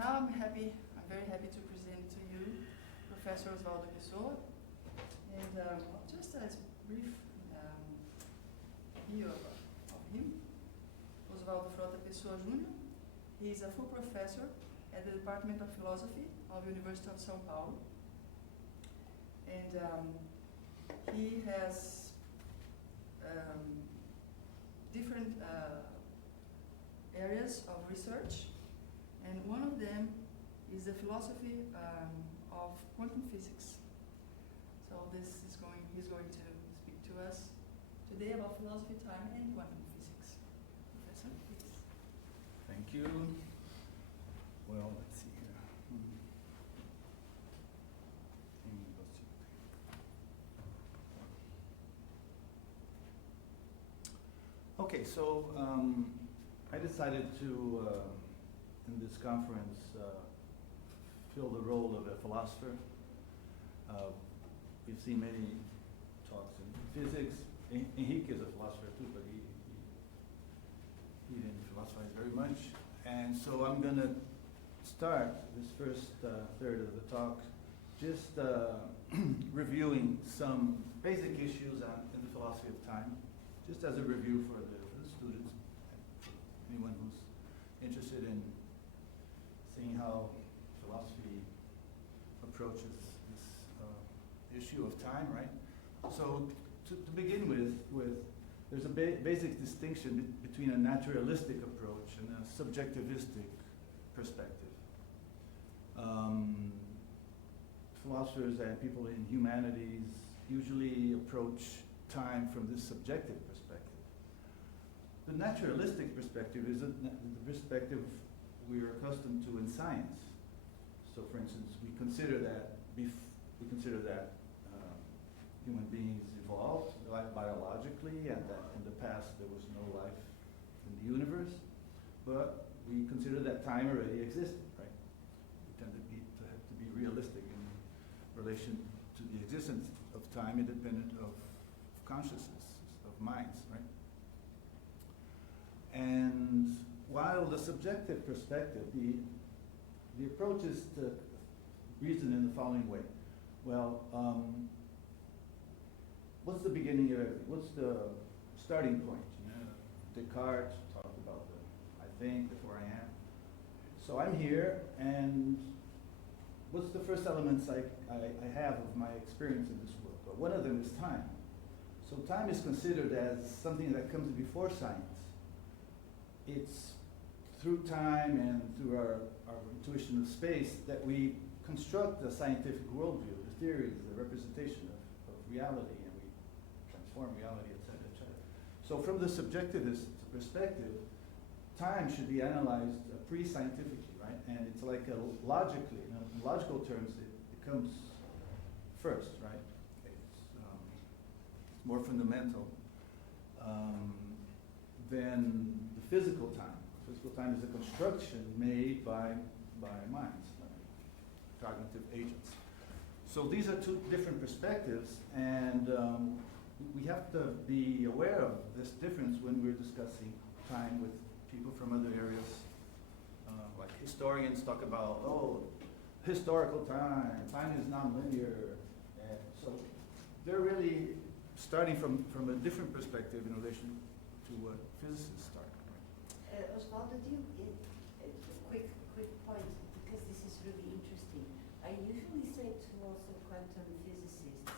now I'm very happy to present to you Professor Osvaldo Pessoa. And just a brief view of him. Osvaldo Frota Pessoa Jr. He is a full professor at the Department of Philosophy of the University of São Paulo. And he has different areas of research, and one of them is the philosophy of quantum physics. So he's going to speak to us today about philosophy, time, and quantum physics. Professor, please. Thank you. Well, let's see here. Okay, so I decided to, in this conference, fill the role of a philosopher. We've seen many talks in physics. Henrique is a philosopher too, but he didn't philosophize very much. And so I'm going to start this first third of the talk just reviewing some basic issues in the philosophy of time, just as a review for the students, anyone who's interested in seeing how philosophy approaches this issue of time, right? So to begin with there's a basic distinction between a naturalistic approach and a subjectivistic perspective. Philosophers and people in humanities usually approach time from this subjective perspective. The naturalistic perspective is the perspective we are accustomed to in science. So, for instance, we consider that human beings evolved biologically, and that in the past there was no life in the universe, but we consider that time already existed, right? We tend to have to be realistic in relation to the existence of time, independent of consciousness, of minds, right? And while the subjective perspective, the approach is to reason in the following way. Well, what's the beginning of everything? What's the starting point? You know, Descartes talked about the I think before I am. So I'm here, and what's the first elements I have of my experience in this world? But one of them is time. So time is considered as something that comes before science. It's through time and through our intuition of space that we construct the scientific worldview, the theories, the representation of reality, and we transform reality, et cetera, et cetera. So from the subjectivist perspective, time should be analyzed pre-scientifically, right? And it's like logically, in logical terms, it comes first, right? It's more fundamental than the physical time. Physical time is a construction made by minds, cognitive agents. So these are two different perspectives, and we have to be aware of this difference when we're discussing time with people from other areas. Like historians talk about, historical time is nonlinear, and so they're really starting from a different perspective in relation to what physicists start. Osvaldo, a quick point, because this is really interesting. I usually say to also quantum physicists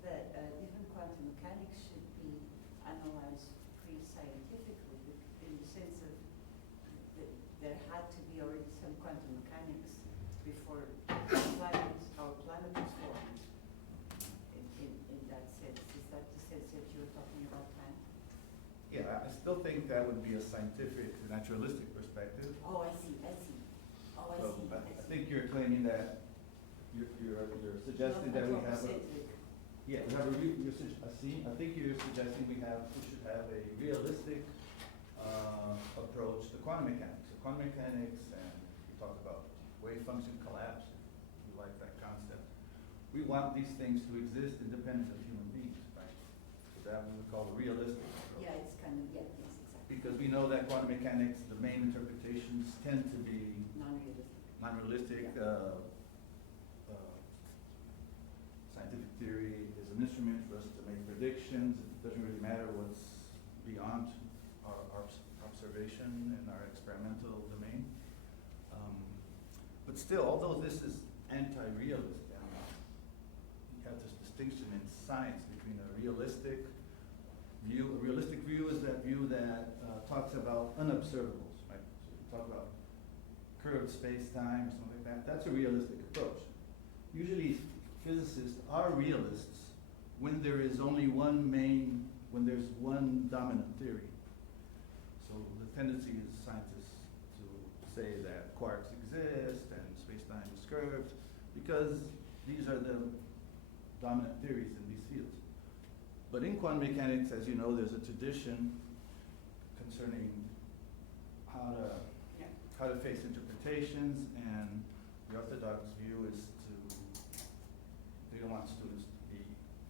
that different quantum mechanics should be analyzed pre-scientifically, in the sense of that there had to be already some quantum mechanics before our planet was formed. In that sense, is that the sense that you were talking about time? Yeah, I still think that would be a scientific, naturalistic perspective. Oh, I see. I think you're claiming that you're suggesting that we have a I think you're suggesting we should have a realistic approach to quantum mechanics. So quantum mechanics, and we talked about wave function collapse, if you like that concept. We want these things to exist independent of human beings, right? So that we would call the realistic approach. Yeah, it's kind of, yes, exactly. Because we know that quantum mechanics, the main interpretations tend to be Non-realistic. scientific theory is an instrument for us to make predictions. It doesn't really matter what's beyond our observation and our experimental domain. But still, although this is anti-realist, you have this distinction in science between a realistic view. A realistic view is that view that talks about unobservables, right? So you talk about curved space-time or something like that. That's a realistic approach. Usually, physicists are realists when there is only when there's one dominant theory. So the tendency is scientists to say that quarks exist and space-time is curved because these are the dominant theories in these fields. But in quantum mechanics, as you know, there's a tradition concerning how to face interpretations, and the orthodox view is they don't want students to be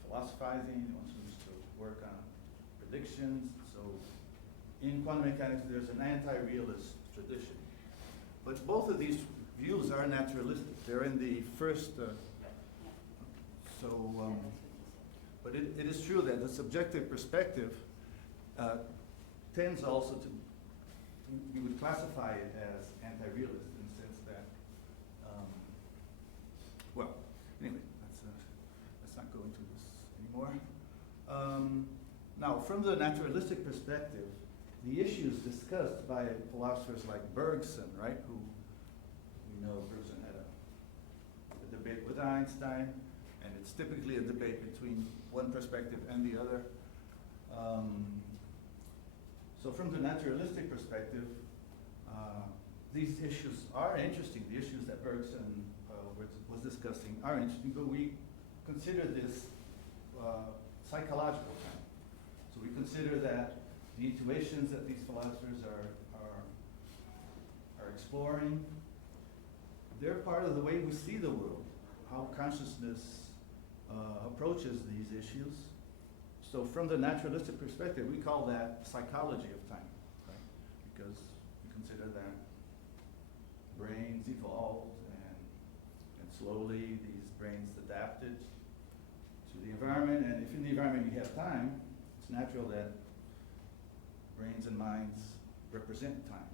philosophizing, they want students to work on predictions. So in quantum mechanics, there's an anti-realist tradition. But both of these views are naturalistic. They're in the first, but it is true that the subjective perspective tends also to, we would classify it as anti-realist in the sense that, anyway, let's not go into this anymore. Now, from the naturalistic perspective, the issues discussed by philosophers like Bergson, right, who we know Bergson had a debate with Einstein, and it's typically a debate between one perspective and the other. So from the naturalistic perspective, these issues are interesting. The issues that Bergson was discussing are interesting, but we consider this psychological time. So we consider that the intuitions that these philosophers are exploring, they're part of the way we see the world, how consciousness approaches these issues. So from the naturalistic perspective, we call that psychology of time, right? Because we consider that brains evolved and slowly these brains adapted to the environment, and if in the environment you have time, it's natural that brains and minds represent time.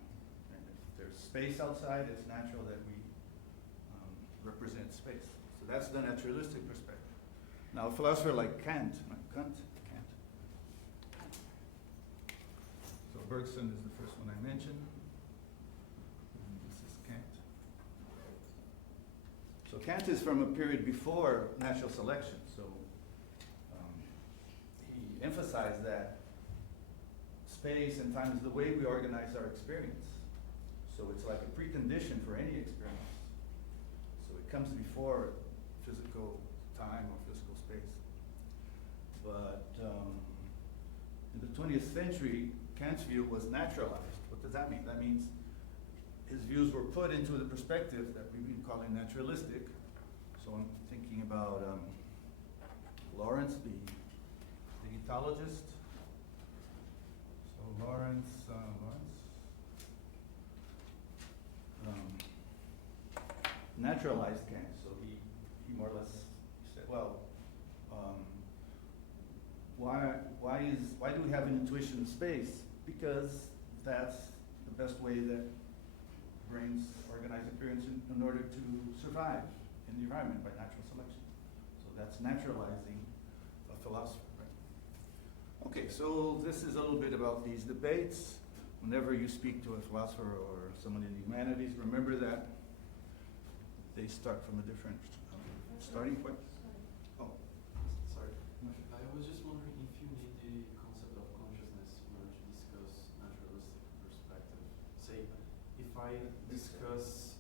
And if there's space outside, it's natural that we represent space. So that's the naturalistic perspective. Now, a philosopher like Kant. So Bergson is the first one I mentioned. And this is Kant. So Kant is from a period before natural selection. So he emphasized that space and time is the way we organize our experience. So it's like a precondition for any experience. So it comes before physical time or physical space. But in the 20th century, Kant's view was naturalized. What does that mean? That means his views were put into the perspective that we've been calling naturalistic. So I'm thinking about Lawrence, the ethologist. So Lawrence naturalized Kant. So he more or less said, well, why do we have an intuition of space? Because that's the best way that brains organize appearance in order to survive in the environment by natural selection. So that's naturalizing a philosopher, right? Okay, so this is a little bit about these debates. Whenever you speak to a philosopher or someone in the humanities, remember that they start from a different starting point. Oh, sorry. I was just wondering if you need the concept of consciousness in order to discuss naturalistic perspective. Say, if I discuss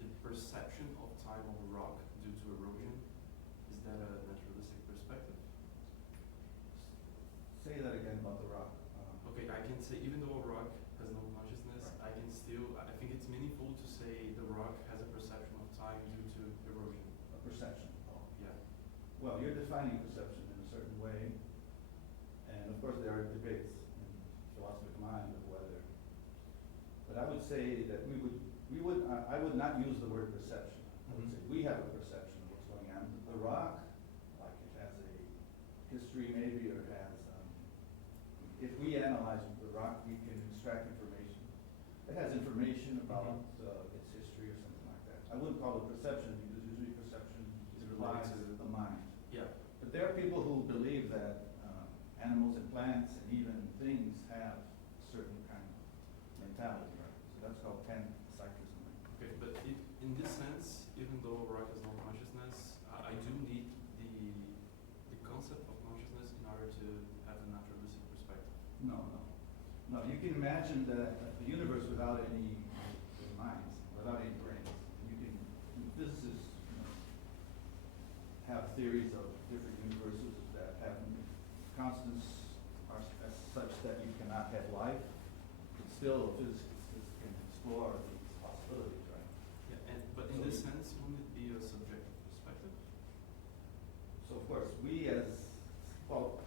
the perception of time on a rock due to erosion, is that a naturalistic perspective? Say that again about the rock. Okay, I can say even though a rock has no consciousness, Right. I think it's meaningful to say the rock has a perception of time due to erosion. A perception. Yeah. Well, you're defining perception in a certain way, and of course there are debates in philosophy of mind of whether. But I would say that I would not use the word perception. I would say we have a perception of what's going on. The rock, like it has a history maybe, or has, if we analyze the rock, we can extract information. It has information about its history or something like that. I wouldn't call it perception because usually perception It's implies related. the mind. Yeah. But there are people who believe that animals and plants and even things have a certain kind of mentality, right? So that's called panpsychism. Okay, but in this sense, even though rock has no consciousness, I do need the concept of consciousness in order to have a naturalistic perspective. No. You can imagine the universe without any minds, without any brains. Physicists, have theories of different universes that have constants are as such that you cannot have life. But still, physicists can explore these possibilities, right? Yeah, but in this sense, wouldn't it be a subjective perspective? So of course, we as, well,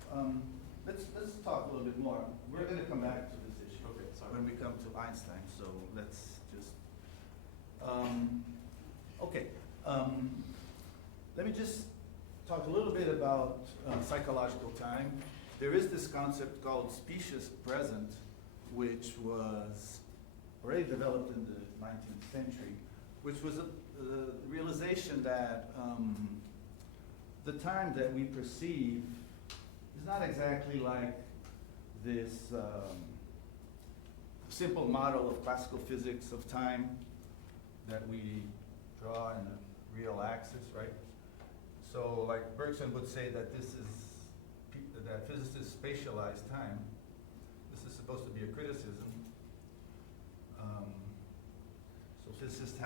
let's talk a little bit more. We're going to come back to this issue Okay, sorry. when we come to Einstein, so let's just, okay. Let me just talk a little bit about psychological time. There is this concept called specious present, which was already developed in the 19th century, which was a realization that the time that we perceive is not exactly like this simple model of classical physics of time that we draw in a real axis, right? So, like Bergson would say that that physicists spatialize time. This is supposed to be a criticism. So physicists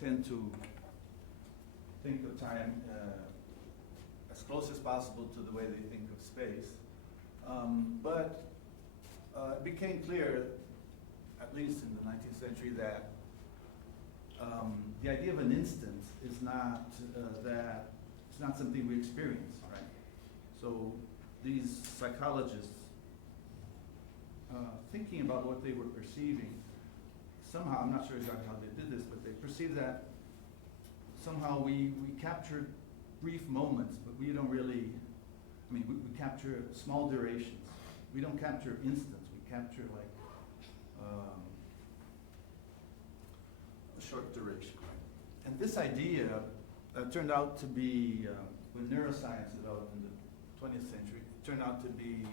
tend to think of time as close as possible to the way they think of space. But it became clear, at least in the 19th century, that the idea of an instant is not it's not something we experience, right? So these psychologists, thinking about what they were perceiving, somehow, I'm not sure exactly how they did this, but they perceived that somehow we capture brief moments, but we don't really, we capture small durations. We don't capture instants, we capture like a short duration. And this idea turned out to be, when neuroscience developed in the 20th century, turned out to be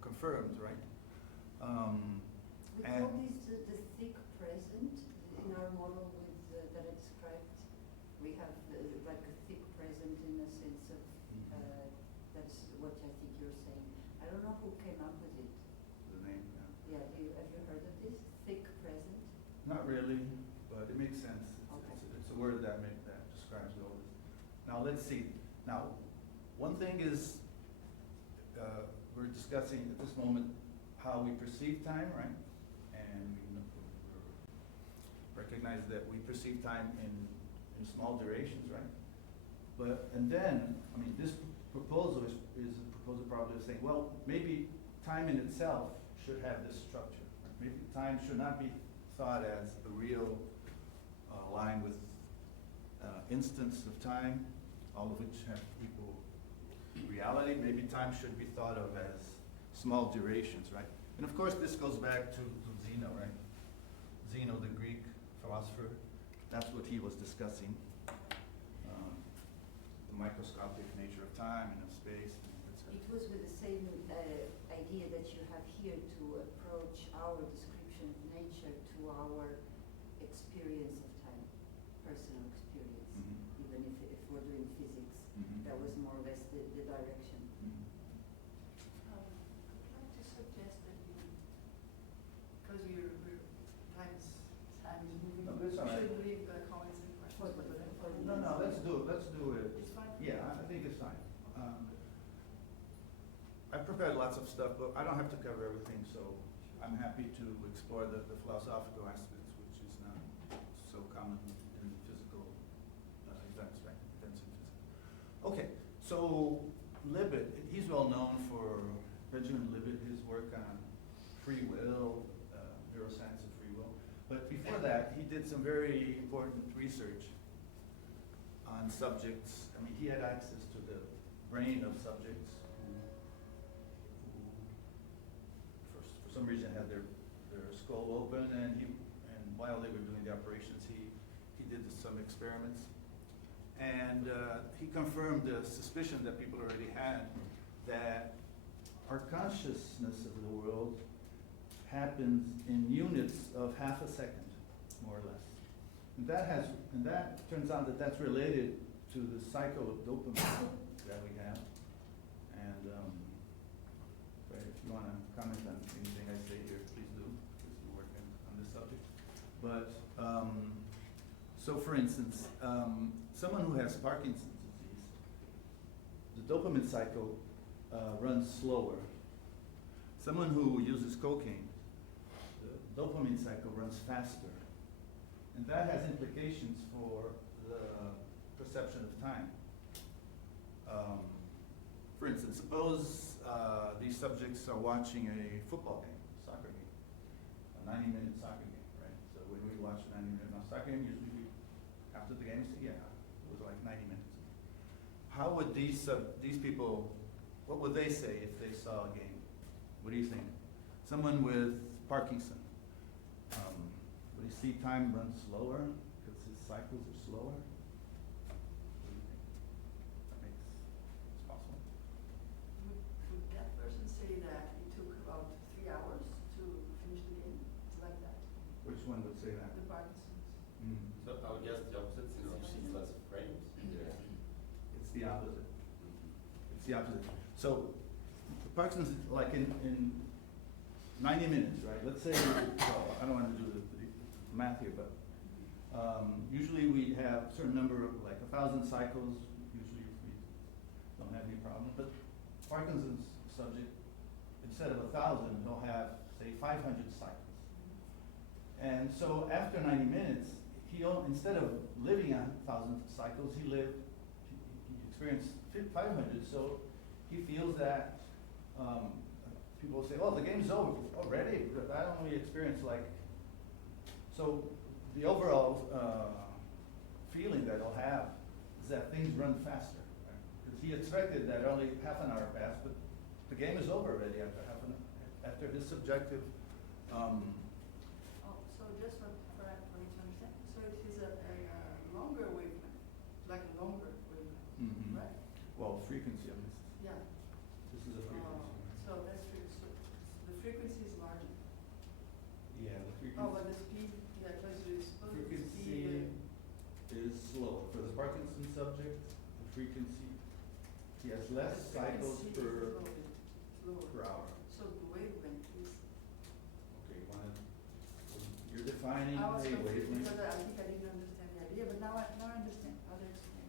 confirmed, right? We call this the thick present in our model that I described. We have like a thick present in the sense of, that's what I think you're saying. I don't know who came up with it. The name, Yeah, have you heard of this? Thick present? Not really, but it makes sense. Okay. It's a word that describes all this. Now let's see. Now, one thing is, we're discussing at this moment how we perceive time, right? And we recognize that we perceive time in small durations, right? And then, this proposal is a proposal probably of saying, well, maybe time in itself should have this structure. Right? Maybe time should not be thought as a real line with instants of time, all of which have equal reality. Maybe time should be thought of as small durations, right? And of course, this goes back to Zeno, right? Zeno, the Greek philosopher, that's what he was discussing. The microscopic nature of time and of space, etc. It was with the same idea that you have here to approach our description of nature to our experience of time, personal experience. Mhm. Even if we're doing physics, Mhm. that was more or less the direction. Mhm. I'd like to suggest that because time is moving, No, we that's all right. should leave the comments and questions for the No, let's do it. It's fine. Yeah, I think it's fine. I prepared lots of stuff, but I don't have to cover everything, so I'm happy to explore the philosophical aspects, which is not so common in physical events, right? Events in physics. Okay, so Libet, he's well known for Benjamin Libet, his work on free will, neuroscience of free will. But before of that, he did some very important research on subjects. I mean, he had access to the brain of subjects who for some reason had their skull open, and while they were doing the operations, he did some experiments. And he confirmed the suspicion that people already had, that our consciousness of the world happens in units of half a second, more or less. And that turns out that that's related to the psychodopamine that we have. And Fred, if you want to comment on anything I say here, please do, because you're working on this subject. But so, for instance, someone who has Parkinson's disease, the dopamine cycle runs slower. Someone who uses cocaine, the dopamine cycle runs faster. And that has implications for the perception of time. For instance, suppose these subjects are watching a football game, soccer game, a 90-minute soccer game, right? So when we watch a 90-minute soccer game, usually after the game, we say, yeah, it was like 90 minutes. How would these people, what would they say if they saw a game? What do you think? Someone with Parkinson, would he see time run slower because his cycles are slower? What do you think? It's possible. Would that person say that it took about 3 hours to finish the game? It's like that. Which one would say that? The Parkinson's. So I would guess the opposite, since you see less frames. Yeah. It's the opposite. It's the opposite. So, Parkinson's, like in 90 minutes, right? Let's say, well, I don't want to do the math here, but usually we have a certain number of, like 1,000 cycles, usually if we don't have any problem. But Parkinson's subject, instead of 1,000, he'll have, say, 500 cycles. And so after 90 minutes, instead of living 1,000 cycles, he experienced 500. So he feels that people say, "Oh, the game's over already." But I only experienced so the overall feeling that he'll have is that things run faster. Because he expected that only half an hour passed, but the game is over already after his subjective. So just for me to understand, so it is a longer wavelength, like a longer wavelength, right? Well, frequency on this. Yeah. This is a frequency. So that's so the frequency is larger. Yeah, the frequency. Oh, but the speed, yeah, because you suppose the Frequency speed. is slow. For the Parkinson subject, the frequency, he has less the cycles frequency is slower. per hour. So the wavelength is. Okay, you're defining I was a confused wavelength. because I think I didn't understand the idea, but now I understand. I'll explain.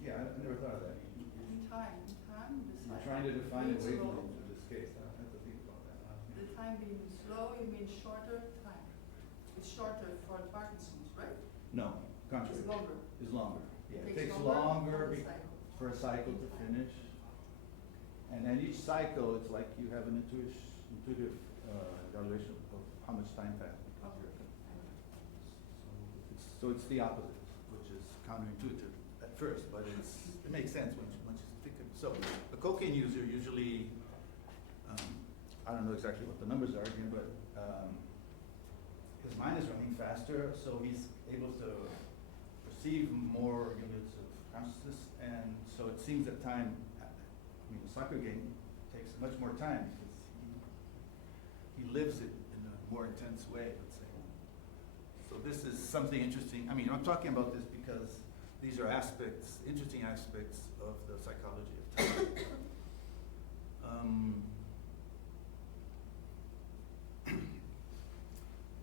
Yeah. Yeah, I never thought of that. In time, the You're cycle trying to define a being slow. wavelength in this case. I have to think about that. The time being slow, it means shorter time. It's shorter for Parkinson's, right? No, contrary. It's longer. Is longer. Yeah, it takes longer longer for the cycle. for a cycle to finish. And then each cycle, it's like you have an intuitive evaluation of how much time passed. Because so it's the opposite, which is counterintuitive at first, but it makes sense once you think of it. So a cocaine user usually, I don't know exactly what the numbers are again, but his mind is running faster, so he's able to perceive more units of consciousness, and so it seems that time, a soccer game takes much more time because he lives it in a more intense way, let's say. So this is something interesting. I'm talking about this because these are interesting aspects of the psychology of time.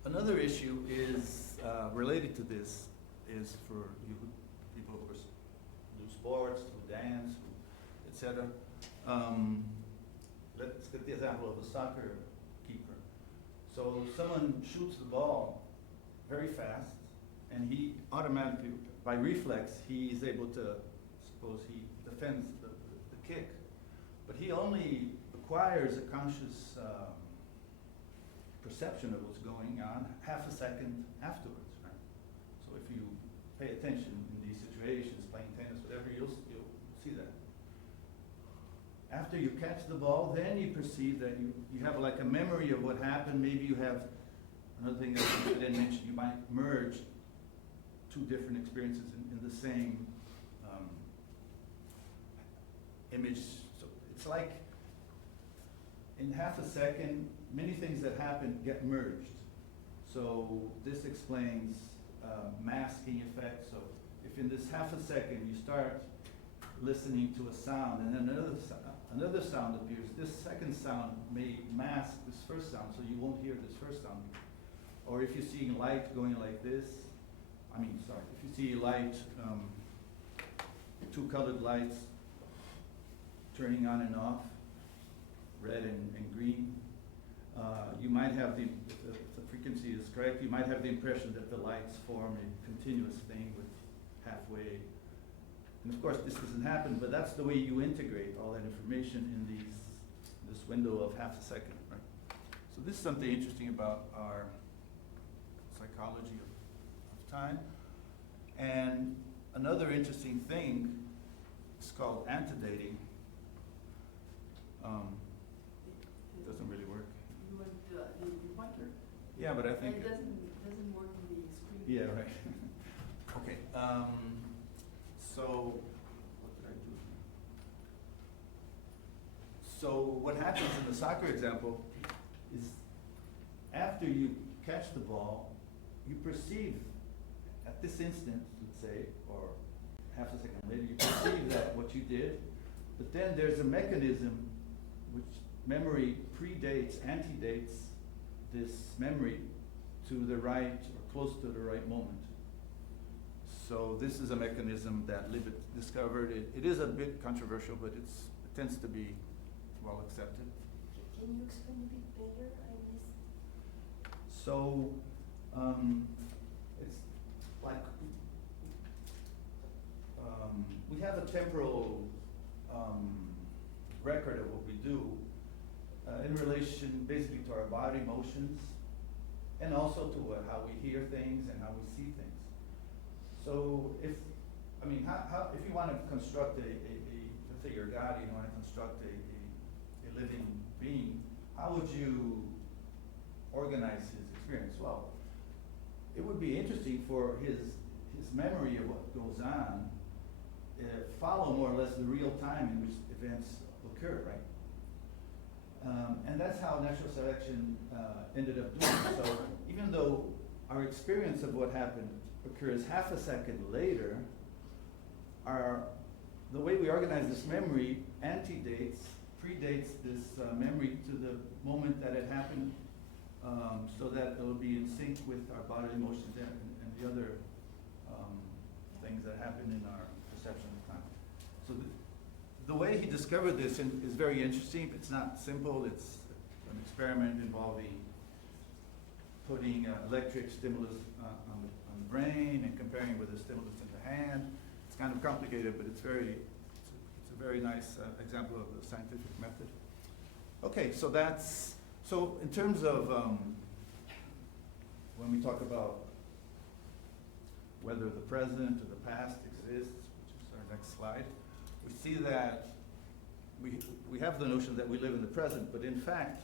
Another issue is related to this is for people who do sports, who dance, etc. Let's get the example of a soccer keeper. So someone shoots the ball very fast, and he automatically, by reflex, he is able to, suppose he defends the kick, but he only acquires a conscious perception of what's going on half a second afterwards, right? So if you pay attention in these situations, playing tennis, whatever, you'll see that. After you catch the ball, then you perceive that you have like a memory of what happened. Maybe you have another thing that I didn't mention. You might merge two different experiences in the same image. So it's like in half a second, many things that happen get merged. So this explains masking effect. So if in this half a second you start listening to a sound and then another sound appears, this second sound may mask this first sound, so you won't hear this first sound. Or if you're seeing light going like this, if you see light, two colored lights turning on and off, red and green, you might have if the frequency is correct, you might have the impression that the lights form a continuous thing with halfway. And of course, this doesn't happen, but that's the way you integrate all that information in this window of half a second, right? So this is something interesting about our psychology of time. And another interesting thing is called antedating. It doesn't really work. You want the pointer? Yeah, but I think It doesn't work in the screen. yeah, right. Okay. So what did I do here? So what happens in the soccer example is after you catch the ball, you perceive at this instant, let's say, or half a second later, you perceive that what you did, but then there's a mechanism which memory antedates this memory to the right or close to the right moment. So this is a mechanism that Libet discovered. It is a bit controversial, but it tends to be well accepted. Can you explain a bit better? I missed. So it's like we have a temporal record of what we do in relation basically to our body motions and also to how we hear things and how we see things. So if you want to construct let's say you're God, you want to construct a living being, how would you organize his experience? Well, it would be interesting for his memory of what goes on follow more or less the real time in which events occur, right? And that's how natural selection ended up doing it. So even though our experience of what happened occurs half a second later, the way we organize this memory predates this memory to the moment that it happened, so that it will be in sync with our bodily emotions and the other things that happen in our perception of time. So the way he discovered this is very interesting. It's not simple. It's an experiment involving putting electric stimulus on the brain and comparing it with a stimulus in the hand. It's kind of complicated, but it's a very nice example of the scientific method. Okay, so in terms of when we talk about whether the present or the past exists, which is our next slide, we see that we have the notion that we live in the present, but in fact,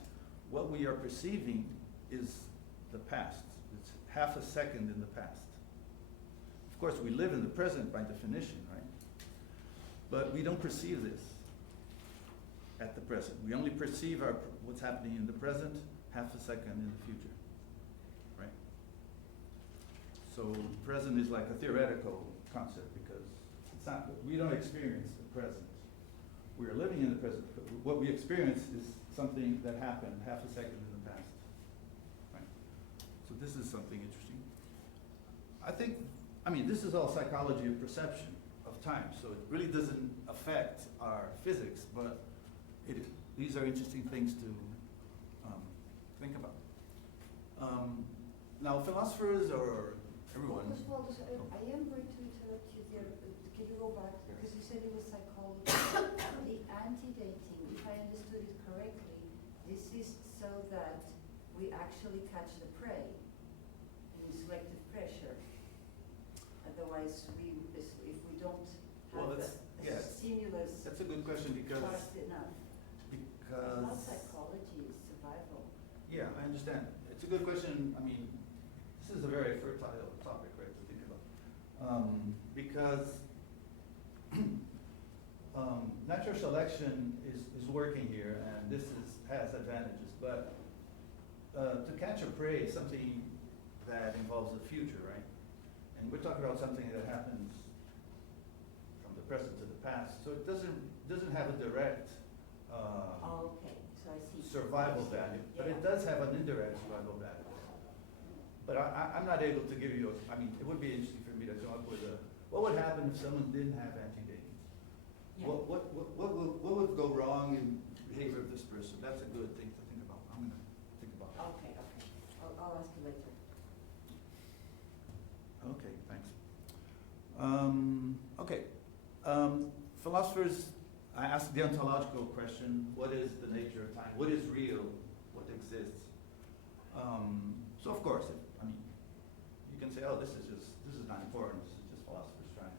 what we are perceiving is the past. It's half a second in the past. Of course, we live in the present by definition, right? But we don't perceive this at the present. We only perceive what's happening in the present half a second in the future, right? So present is like a theoretical concept because we don't experience the present. We are living in the present, but what we experience is something that happened half a second in the past, right? So this is something interesting. This is all psychology of perception of time, so it really doesn't affect our physics, but these are interesting things to think about. Now, philosophers or everyone. Osvaldo, I am going to interrupt you there. Can you go back? Because you said it was psychology. The antedating, if I understood it correctly, this is so that we actually catch the prey in selective pressure. Otherwise, if we don't Well, have that's- a yes. stimulus That's a good question because, fast enough. It's not because, psychology, it's survival. yeah, I understand. It's a good question. I mean, this is a very fertile topic, right, to think about. Because natural selection is working here, and this has advantages, but to catch a prey is something that involves the future, right? And we're talking about something that happens from the present to the past, so it doesn't have a direct Oh, okay, so I see. survival value, but it does have an indirect survival value. But I'm not able to give you, I mean, it would be interesting for me to come up with what would happen if someone didn't have anti-dating? Yeah. What would go wrong in behavior of this person? That's a good thing to think about. I'm gonna think about it. Okay, I'll ask you later. Okay, thanks. Okay. Philosophers, I asked the ontological question, what is the nature of time? What is real? What exists? So of course, I mean, you can say, oh, this is not important, this is just philosophers trying.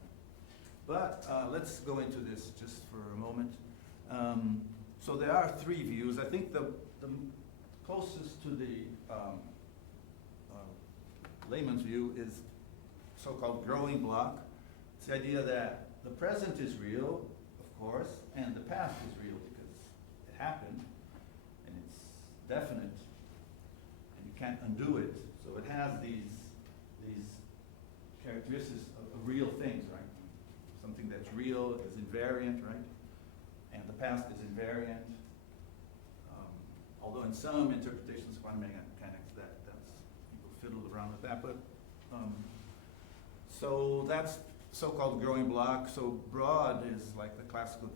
But let's go into this just for a moment. So there are three views. I think the closest to the layman's view is so-called growing block. It's the idea that the present is real, of course, and the past is real because it happened, and it's definite, and you can't undo it. So it has these characteristics of real things, right? Something that's real is invariant, right? And the past is invariant. Although in some interpretations of quantum mechanics, that's people fiddle around with that, but so that's so-called growing block. So broad is like the classical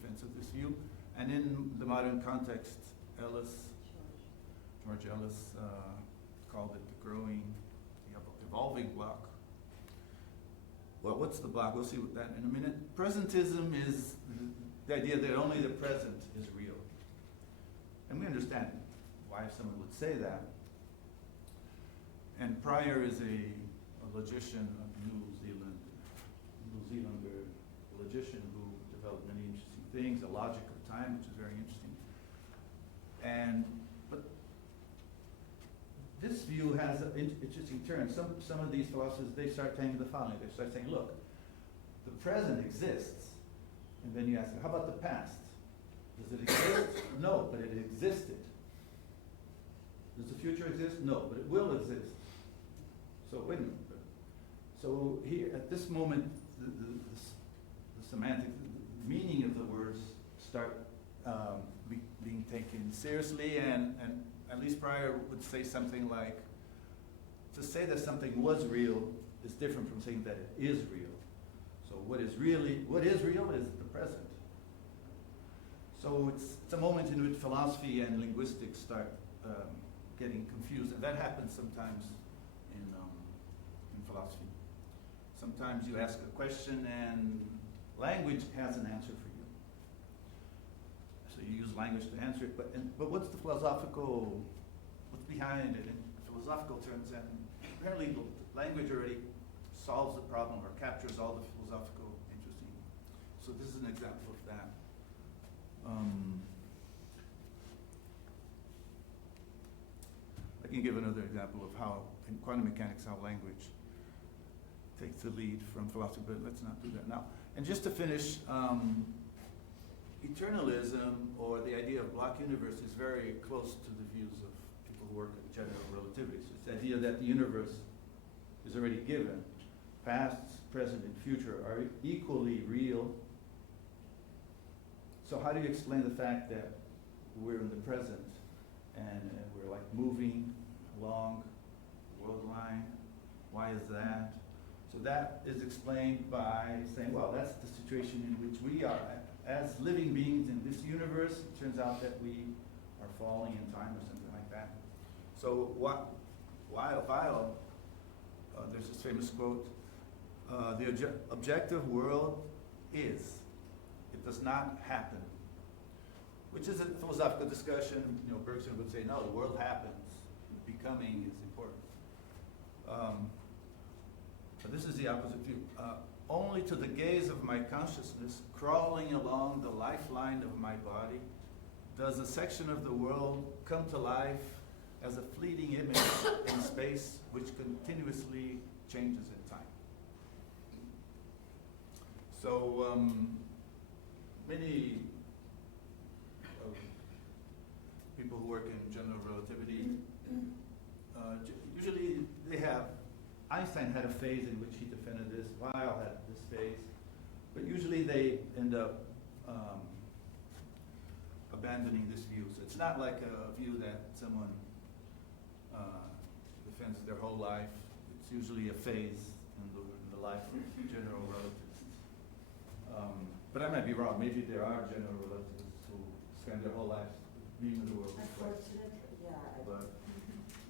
defense of this view, and in the modern context, George Ellis called it the growing, the evolving block. Well, what's the block? We'll see that in a minute. Presentism is the idea that only the present is real. And we understand why someone would say that. And Pryor is a logician, a New Zealander logician who developed many interesting things, a logic of time, which is very interesting. But this view has an interesting turn. Some of these philosophers, they start saying the following. They start saying, look, the present exists. And then you ask, how about the past? Does it exist? No, but it existed. Does the future exist? No, but it will exist. So wait a minute. So here, at this moment, the semantic, the meaning of the words start being taken seriously, and at least Pryor would say something like, to say that something was real is different from saying that it is real. So what is real is the present. So it's a moment in which philosophy and linguistics start getting confused, and that happens sometimes in philosophy. Sometimes you ask a question and language has an answer for you. So you use language to answer it, but what's what's behind it in philosophical terms? And apparently language already solves the problem or captures all the philosophical interesting. So this is an example of that. I can give another example of how, in quantum mechanics, how language takes the lead from philosophy, but let's not do that now. And just to finish, eternalism, or the idea of block universe, is very close to the views of people who work at general relativity. So it's the idea that the universe is already given. Past, present, and future are equally real. So how do you explain the fact that we're in the present and we're like moving along the world line? Why is that? So that is explained by saying, well, that's the situation in which we are. As living beings in this universe, it turns out that we are falling in time or something like that. So while there's this famous quote, the objective world is. It does not happen. Which is a philosophical discussion. Bergson would say, no, the world happens. becoming is important. But this is the opposite view. Only to the gaze of my consciousness, crawling along the lifeline of my body, does a section of the world come to life as a fleeting image in space which continuously changes in time. So many people who work in general relativity, usually they have, Einstein had a phase in which he defended this, Weil had this phase, but usually they end up abandoning this view. So it's not like a view that someone defends their whole life. It's usually a phase in the life of general relativists. But I might be wrong. Maybe there are general relativists who spend their whole lives viewing the world this way. Unfortunately, yeah. But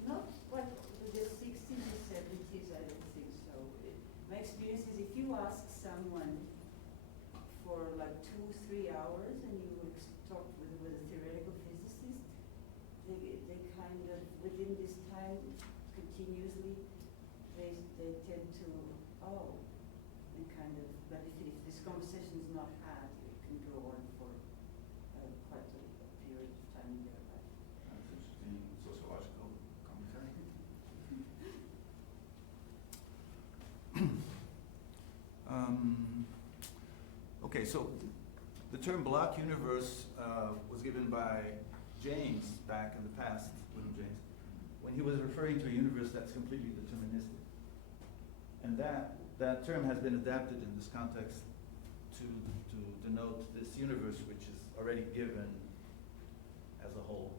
Not like the 60s or 70s, I don't think so. My experience is if you ask someone for like 2-3 hours and you talk with a theoretical physicist, they kind of, within this time, continuously, they tend to, and kind of, but if this conversation is not had, it can go on for quite a period of time in their life. that's interesting sociological commentary. Okay, so the term block universe was given by James back in the past, William James, when he was referring to a universe that's completely deterministic. And that term has been adapted in this context to denote this universe which is already given as a whole.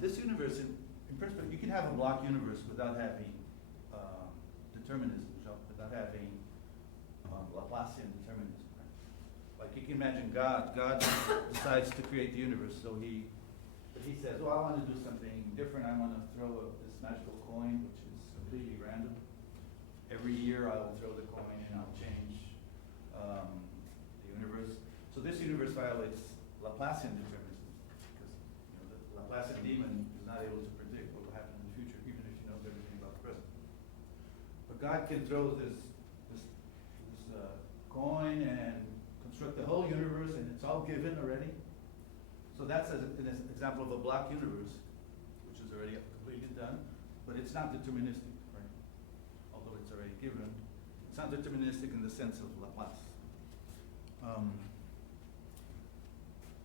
This universe, in principle, you can have a block universe without having determinism, without having Laplacian determinism. Right? Like you can imagine God decides to create the universe, so he says, well, I want to do something different. I want to throw this magical coin, which is completely random. Every year I will throw the coin and I'll change the universe. So this universe violates Laplacian determinism, because the Laplacian demon is not able to predict what will happen in the future, even if he knows everything about the present. But God can throw this coin and construct the whole universe, and it's all given already. So that's an example of a block universe, which is already completely done, but it's not deterministic, right? Although it's already given, it's not deterministic in the sense of Laplace.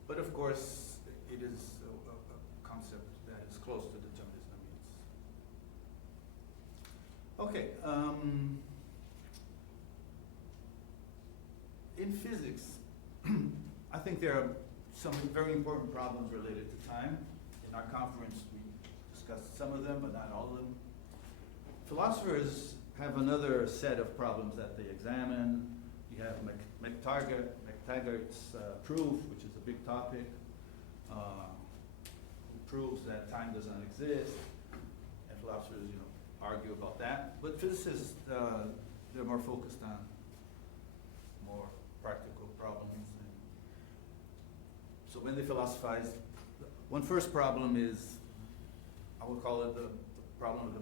But of course, it is a concept that is close to determinism. Okay. In physics, I think there are some very important problems related to time. In our conference, we discussed some of them, but not all of them. Philosophers have another set of problems that they examine. You have McTaggart's proof, which is a big topic. Who proves that time does not exist, and philosophers, argue about that. But physicists, they're more focused on more practical problems. And so when they philosophize, one first problem is, I would call it the problem of the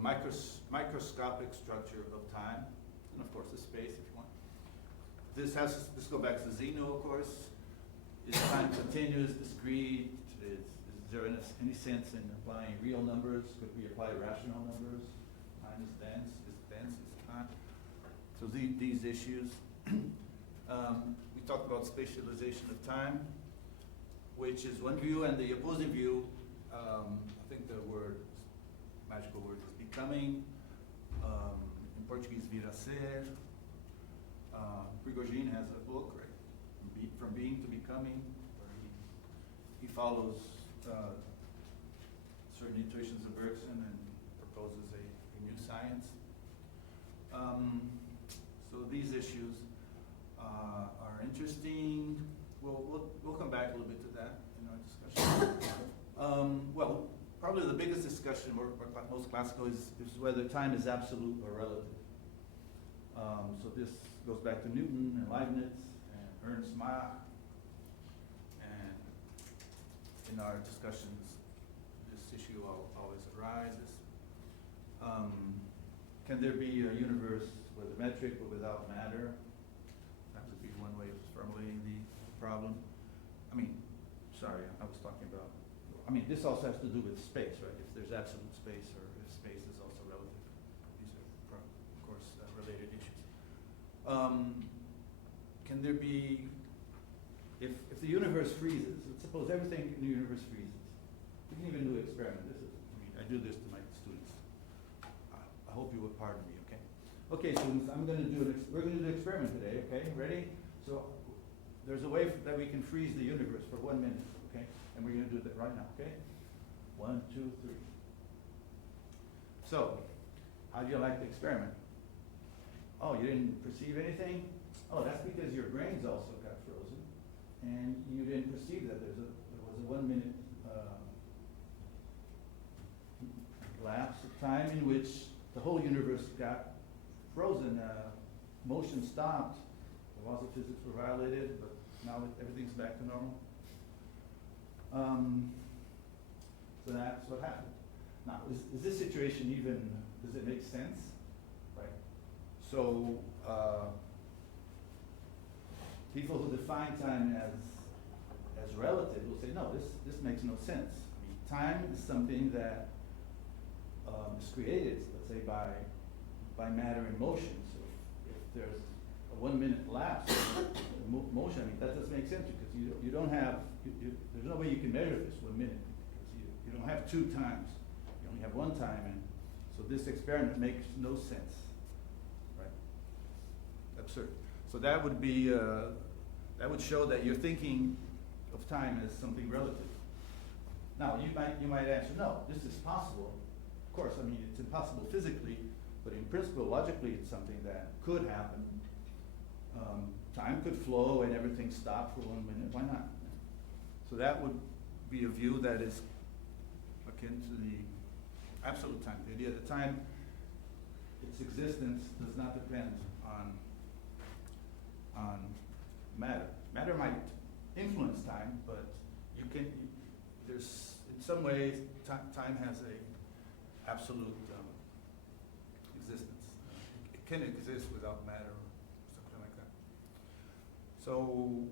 microscopic structure of time, and of course the space, if you want. This go back to Zeno, of course. Is time continuous, discrete? Is there any sense in applying real numbers? Could we apply rational numbers? Time is dense. Is time? So these issues. We talked about spatialization of time, which is one view, and the opposing view, I think the magical word is becoming. In Portuguese, vir a ser. Prigogine has a book, right? From being to becoming, where he follows certain intuitions of Bergson and proposes a new science. So these issues are interesting. We'll come back a little bit to that in our discussion. Well, probably the biggest discussion, or most classical, is whether time is absolute or relative. So this goes back to Newton and Leibniz and Ernst Mach. And in our discussions, this issue always arises. Can there be a universe with a metric but without matter? That would be one way of formulating the problem. I mean, sorry, I was talking about, I mean, this also has to do with space, right? If there's absolute space or if space is also relative. These are, of course, related issues. Can there be, if the universe freezes, let's suppose everything in the universe freezes. We can even do an experiment. I do this to my students. I hope you will pardon me, okay? Okay, students, we're gonna do an experiment today, okay? Ready? So, there's a way that we can freeze the universe for 1 minute, okay? And we're gonna do that right now, okay? 1, 2, 3. So, how do you like the experiment? Oh, you didn't perceive anything? Oh, that's because your brains also got frozen, and you didn't perceive that there was a 1 minute lapse of time in which the whole universe got frozen. Motion stopped. The laws of physics were violated, but now that everything's back to normal. So that's what happened. Now, is this situation even, does it make sense? Right. So, people who define time as relative will say, no, this makes no sense. I mean, time is something that is created, let's say, by matter in motion. So if there's a 1 minute lapse in motion, I mean, that doesn't make sense because you don't have, there's no way you can measure this 1 minute because you don't have 2 times. You only have 1 time, and so this experiment makes no sense, right? Absurd. So that would be, that would show that you're thinking of time as something relative. Now, you might answer, no, this is possible. Of course, I mean, it's impossible physically, but in principle, logically, it's something that could happen. Time could flow and everything stop for 1 minute. Why not? So that would be a view that is akin to the absolute time. The idea that time, its existence does not depend on matter. Matter might influence time, but there's, in some ways, time has a absolute existence. It can exist without matter or something like that. So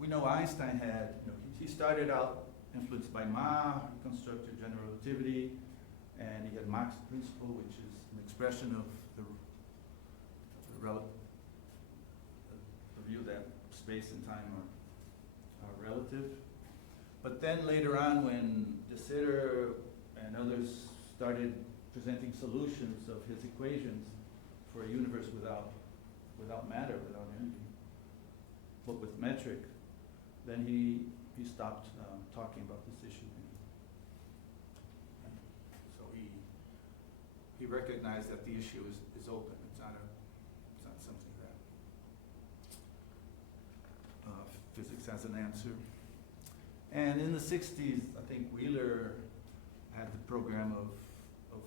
we know Einstein had, he started out influenced by Mach, he constructed general relativity, and he had Mach's principle, which is an expression of the view that space and time are relative. But then later on, when de Sitter and others started presenting solutions of his equations for a universe without matter, without energy, but with metric, then he stopped talking about this issue. So he recognized that the issue is open. It's not something that physics has an answer. And in the 60s, I think Wheeler had the program of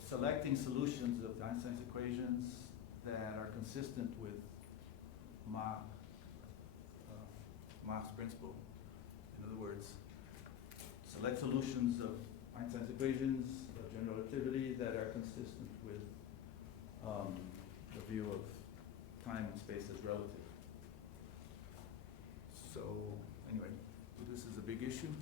selecting solutions of Einstein's equations that are consistent with Mach's principle. In other words, select solutions of Einstein's equations of general relativity that are consistent with the view of time and space as relative. So anyway, this is a big issue.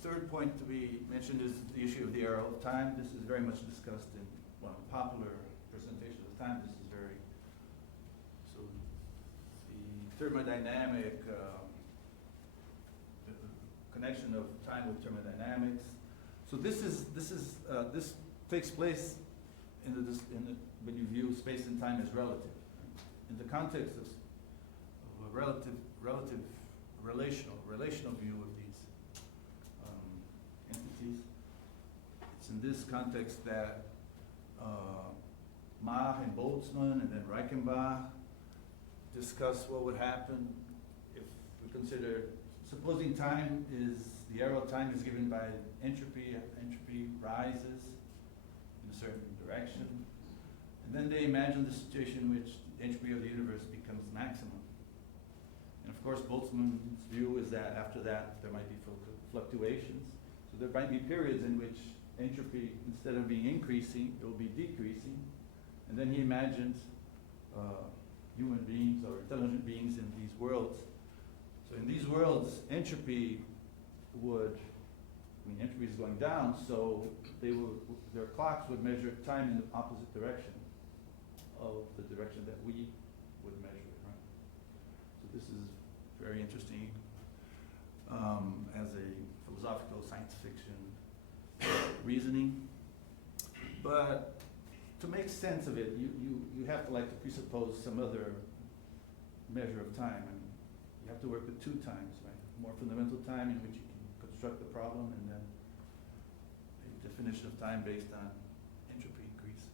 Third point to be mentioned is the issue of the arrow of time. This is very much discussed in one of the popular presentations of time. This is very, so the thermodynamic connection of time with thermodynamics. So this takes place when you view space and time as relative. In the context of a relative relational view of these entities. It's in this context that Mach and Boltzmann and then Reichenbach discuss what would happen if we consider, supposing time is, the arrow of time is given by entropy rises in a certain direction, and then they imagine the situation in which the entropy of the universe becomes maximum. And of course, Boltzmann's view is that after that, there might be fluctuations. So there might be periods in which entropy, instead of being increasing, it will be decreasing. And then he imagines human beings or intelligent beings in these worlds. So in these worlds, entropy entropy is going down, so their clocks would measure time in the opposite direction of the direction that we would measure it, right? So this is very interesting as a philosophical science fiction reasoning. But to make sense of it, you have to like to presuppose some other measure of time. I mean, you have to work with two times, right? More fundamental time in which you can construct the problem, and then a definition of time based on entropy increase.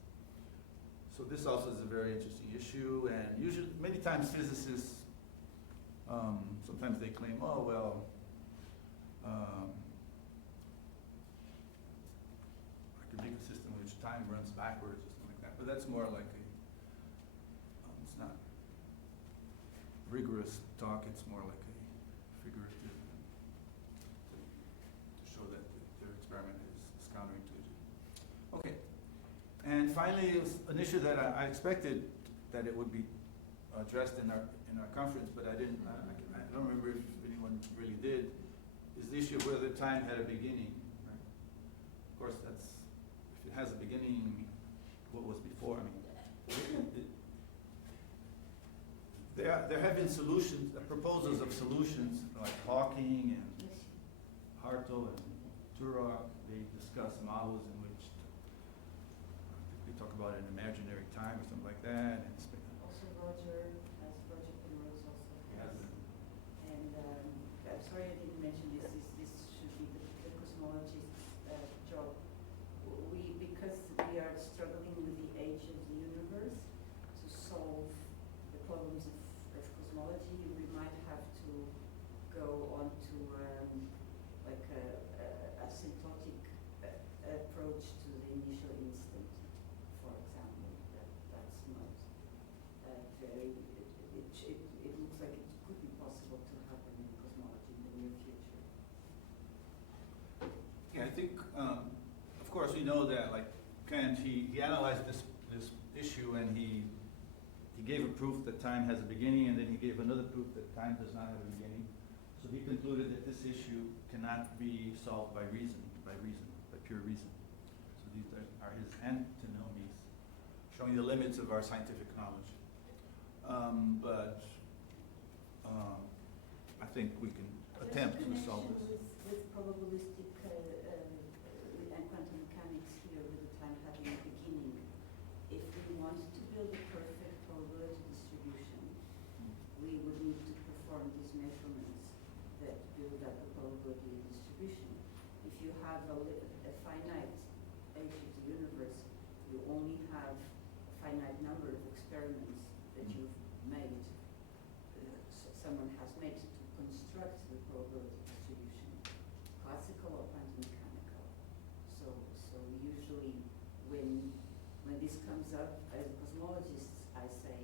So this also is a very interesting issue, and usually, many times physicists, sometimes they claim, oh well, I could make a system in which time runs backwards or something like that, but that's more like it's not rigorous talk, it's more like a figurative to show that their experiment is counterintuitive. Okay, and finally, it was an issue that I expected that it would be addressed in our conference, but I didn't. I don't remember if anyone really did. Is the issue of whether time had a beginning? Right? Of course, that's if it has a beginning. What was before? I mean, there have been solutions, proposals of solutions like Hawking and Hartle and Turok. They discuss models in which they talk about an imaginary time or something like that. And Also Roger Penrose also has has. And I'm sorry I didn't mention this. This should be the cosmologist's job. Because we are struggling with the age of the universe to solve the problems of cosmology, we might have to go on to like a asymptotic approach to the initial instant, for example. That's not very. It looks like it could be possible to happen in cosmology in the near future. yeah, I think, of course, we know that like Kant, he analyzed this issue and he gave a proof that time has a beginning, and then he gave another proof that time does not have a beginning. So he concluded that this issue cannot be solved by pure reason. So these are his antinomies, showing the limits of our scientific knowledge. But I think we can attempt to solve this. With probabilistic and quantum mechanics here, with the time having a beginning. If we wanted to build a perfect probability distribution, we would need to perform these measurements that build up a probability distribution. If you have a finite age of the universe, you only have a finite number of experiments that you've made, someone has made to construct the probability distribution, classical or quantum mechanical. So usually when this comes up, as a cosmologist, I say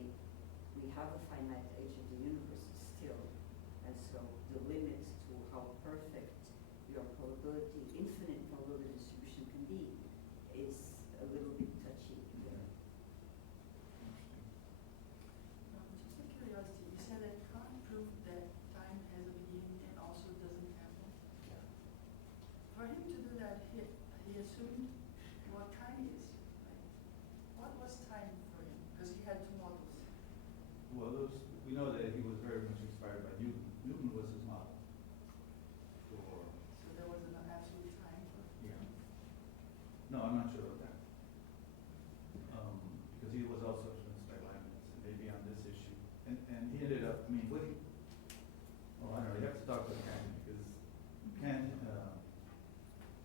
we have a finite age of the universe still, and so the limit to how perfect your probability, infinite probability distribution can be is a little bit touchy there. Just a curiosity, you said that Kant proved that time has a beginning and also doesn't have one. Yeah. For him to do that, he assumed what time is. Right? What was time for him? Because he had two models. Well, we know that he was very much inspired by Newton. Newton was his model. For, So there was an absolute time for yeah. No, I'm not sure of that. Because he was also influenced by Leibniz, and maybe on this issue. And he ended up, I mean, I don't know, you have to talk to Kant, because Kant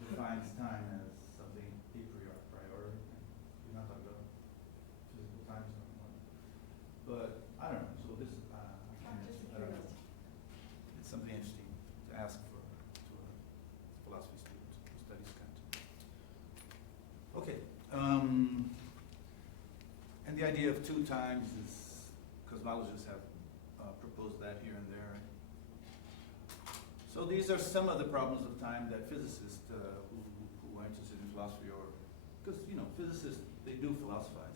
defines time as something a priori. He's not talking about physical time, so but I don't know. So this is just a I don't know. curiosity. It's something interesting to ask to a philosophy student who studies Kant. Okay. And the idea of two times is, cosmologists have proposed that here and there. So these are some of the problems of time that physicists who are interested in philosophy, or because physicists, they do philosophize.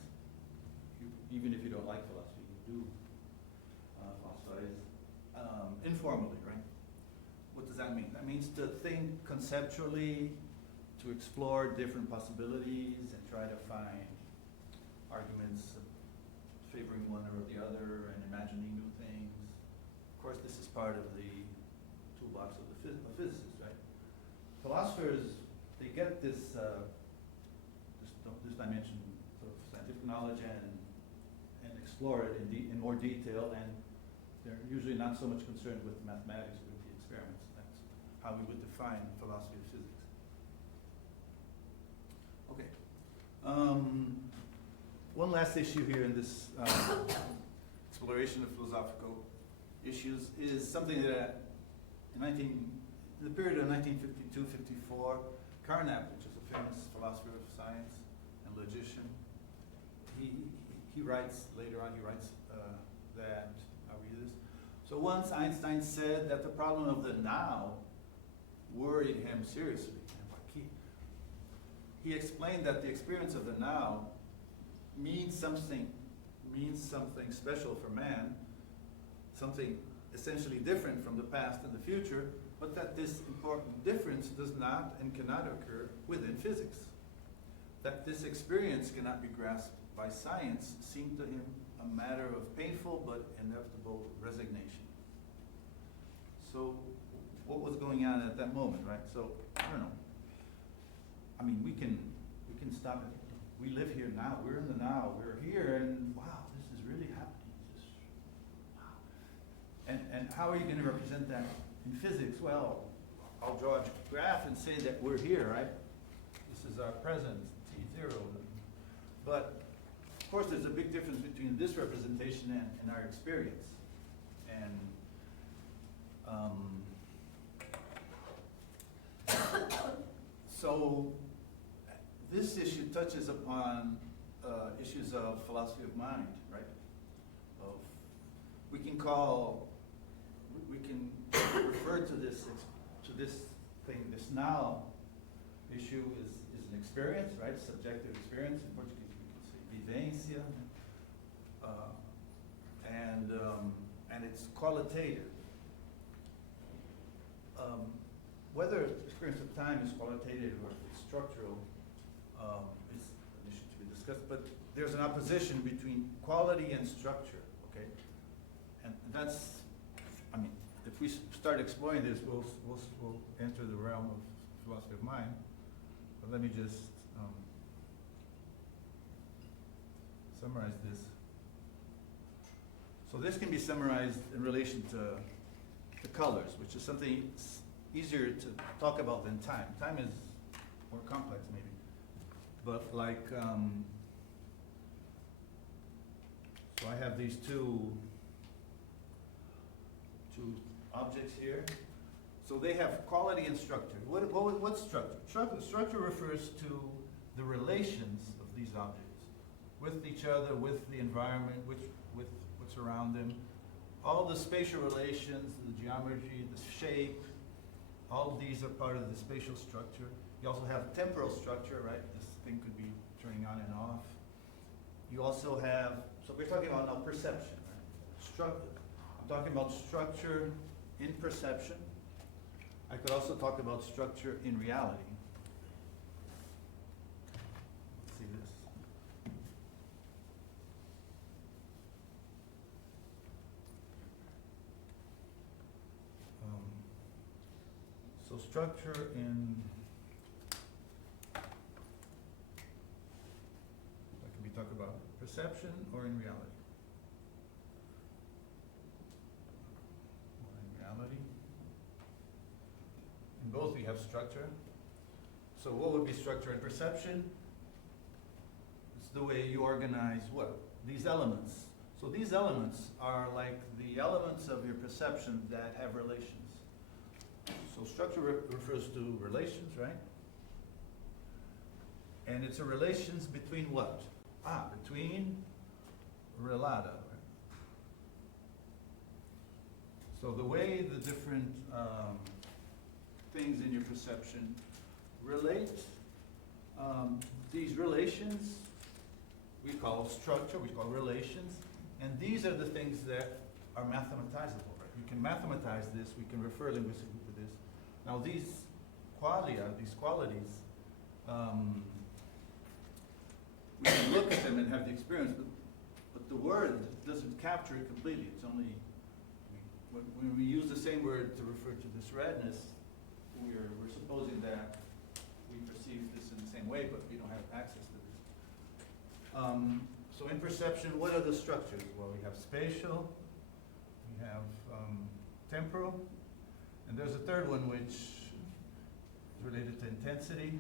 Even if you don't like philosophy, you do philosophize informally, right? What does that mean? That means to think conceptually, to explore different possibilities and try to find arguments favoring one or the other and imagining new things. Of course, this is part of the toolbox of the physicists, right? Philosophers, they get this dimension of scientific knowledge and explore it in more detail, and they're usually not so much concerned with mathematics, with the experiments. That's how we would define philosophy of physics. Okay. One last issue here in this exploration of philosophical issues is something that in the period of 1952-54, Carnap, which is a famous philosopher of science and logician, he writes, later on he writes that, I'll read this. So once Einstein said that the problem of the now worried him seriously. He explained that the experience of the now means something special for man, something essentially different from the past and the future, but that this important difference does not and cannot occur within physics. That this experience cannot be grasped by science seemed to him a matter of painful but inevitable resignation. So what was going on at that moment, right? So, I don't know. I mean, we can stop it. We live here now. We're in the now. We're here, and wow, this is really happening. Just, wow. And how are you going to represent that in physics? Well, I'll draw a graph and say that we're here, right? This is our present, T0. But of course, there's a big difference between this representation and our experience. And so this issue touches upon issues of philosophy of mind, right? We can refer to this thing, this now issue is an experience, right? Subjective experience. In Portuguese we can say vivência, and it's qualitative. Whether experience of time is qualitative or structural is an issue to be discussed, but there's an opposition between quality and structure, okay? And that's, I mean, if we start exploring this, we'll enter the realm of philosophy of mind. But let me just summarize this. So this can be summarized in relation to colors, which is something easier to talk about than time. Time is more complex, maybe. But like, so I have these two objects here. So they have quality and structure. What's structure? Structure refers to the relations of these objects with each other, with the environment, with what's around them. All the spatial relations, the geometry, the shape, all of these are part of the spatial structure. You also have temporal structure, right? This thing could be turning on and off. You also have, so we're talking about now perception, right? I'm talking about structure in perception. I could also talk about structure in reality. Let's see this. So structure in, that can be talked about perception or in reality. Or in reality. In both we have structure. So what would be structure in perception? It's the way you organize what? These elements. So these elements are like the elements of your perception that have relations. So structure refers to relations, right? And it's a relations between what? Between relata. Right? So the way the different things in your perception relate. These relations we call structure, we call relations, and these are the things that are mathematizable. Right? We can mathematize this, we can refer linguistically to this. Now these qualities, we can look at them and have the experience, but the word doesn't capture it completely. It's only, when we use the same word to refer to this redness, we're supposing that we perceive this in the same way, but we don't have access to this. So in perception, what are the structures? Well, we have spatial, we have temporal, and there's a third one which is related to intensity.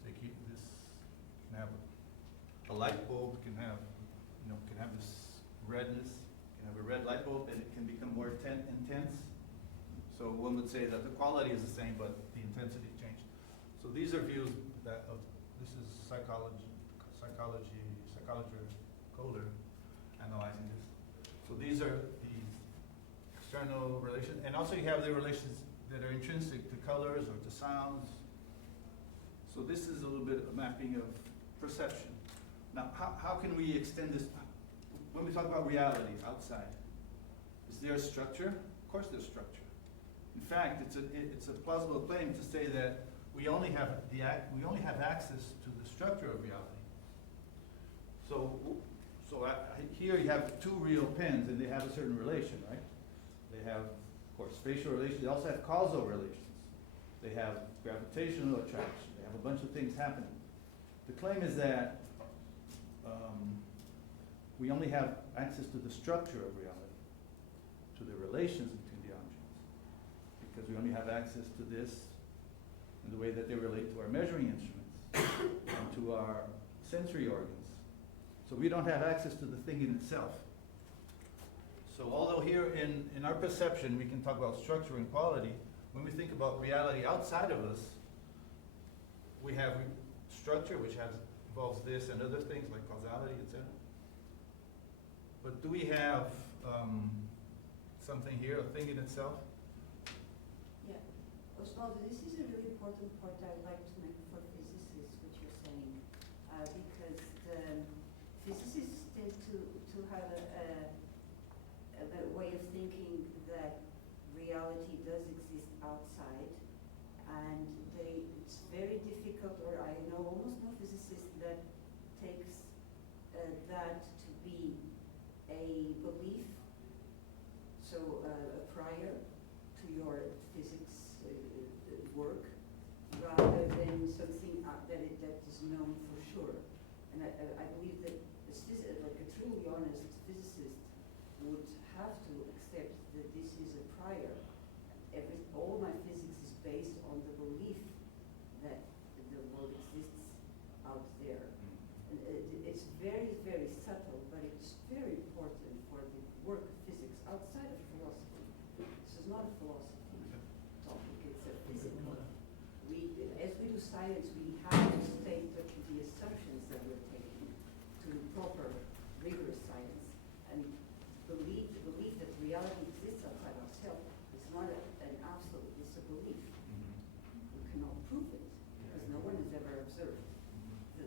So this can have a light bulb, can have this redness, can have a red light bulb, and it can become more intense. So one would say that the quality is the same, but the intensity changed. So these are views that this is psychology Kohler analyzing this. So these are the external relations, and also you have the relations that are intrinsic to colors or to sounds. So this is a little bit of mapping of perception. Now, how can we extend this? When we talk about reality outside, is there a structure? Of course there's structure. In fact, it's a plausible claim to say that we only have access to the structure of reality. So here you have two real pens, and they have a certain relation, right? They have, of course, spatial relations. They also have causal relations. They have gravitational attraction. They have a bunch of things happening. The claim is that we only have access to the structure of reality, to the relations between the objects, because we only have access to this in the way that they relate to our measuring instruments and to our sensory organs. So we don't have access to the thing in itself. So although here in our perception we can talk about structure and quality, when we think about reality outside of us, we have structure which involves this and other things like causality, etc. But do we have something here, a thing in itself? Yeah. Osvaldo, this is a really important point I'd like to make for physicists, what you're saying, because the physicists tend to have a way of thinking that reality does exist outside, and it's very difficult, or I know almost no physicist that takes that to be a belief, so a prior to your physics work, rather than something that is known for sure. And I believe that like a truly honest physicist would have to accept that this is a prior. All my physics is based on the belief that the world exists out there. And it's very, very subtle, but it's very important for the work of physics outside of philosophy. This is not a philosophy topic, it's a physical. As we do science, we have to stay in touch with the assumptions that we're taking to do proper, rigorous science, and believe that reality exists outside ourselves. It's not an absolute, it's a belief. We cannot prove it, because no one has ever observed the